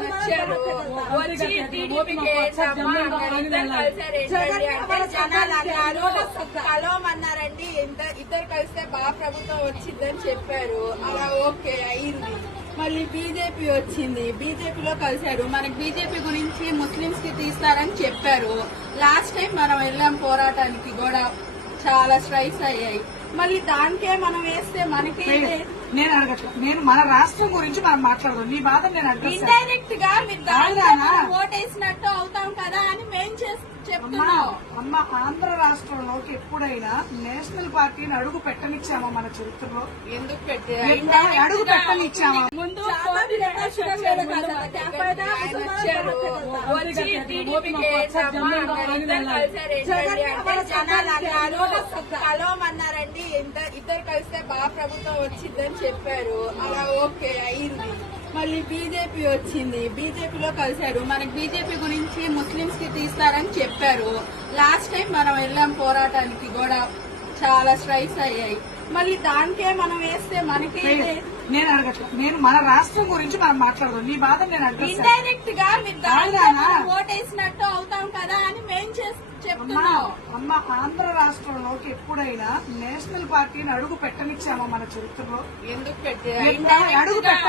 వచ్చారు. వచ్చి టీడీపీకి ఏంటమ్మా అక్కడ ఇద్దరు కలిసారు ఏంటండి అంటే జనాలు అన్నారు కలవమన్నారండి ఇంత- ఇద్దరు కలిస్తే బాగా ప్రభుత్వం వచ్చిందని చెప్పారు. అలా ఓకే అయింది. మళ్ళీ బీజేపీ వచ్చింది. బీజేపీలో కలిశారు. మనకి బీజేపీ గురించి ముస్లింస్కి తీస్తారని చెప్పారు. లాస్ట్ టైం మనం వెళ్ళాం పోరాటానికి కూడా. చాలా స్ట్రైక్స్ అయ్యాయి. మళ్ళీ దానికే మనం వేస్తే మనకి నేను అడగట్లా. నేను మన రాష్ట్రం గురించి మనం మాట్లాడదాం. నీ బాధ నేను అడ్రస్ ఇండైరెక్ట్గా మీరు దానికే అవునా? మనం ఓటేసినట్టు అవుతాం కదా అని మేం చేస్- అమ్మ ఆంధ్ర రాష్ట్రంలోకి ఎప్పుడైనా నేషనల్ పార్టీని అడుగు పెట్టనిచ్చామా మన చరిత్రలో? ఎందుకు అడుగు పెట్టనిచ్చామా ముందు కలవమన్నారండి ఇంత- ఇద్దరు కలిస్తే బాగా ప్రభుత్వం వచ్చిందని చెప్పారు. అలా ఓకే అయింది. మళ్ళీ బీజేపీ వచ్చింది. బీజేపీలో కలిశారు. మనకి బీజేపీ గురించి తీస్తారని చెప్పారు. లాస్ట్ టైం మనం వెళ్ళాం పోరాటానికి కూడా చాలా స్ట్రైక్స్ అయ్యాయి. మళ్ళీ దానికే మనం వేస్తే మనకి నేను అడగట్లా. నేను మన రాష్ట్రం గురించి మనం మాట్లాడదాం. నీ బాధ నేను అడ్రస్ ఇండైరెక్ట్గా మీరు ఓటేసినట్టు అవుతాం కదా అని మేం చెప్తున్నాం. అమ్మ ఆంధ్ర రాష్ట్రంలోకి ఎప్పుడైనా నేషనల్ పార్టీని అడుగు పెట్టనిచ్చామా మన చరిత్రలో? ఎందుకు పెట్టే అడుగు పెట్ట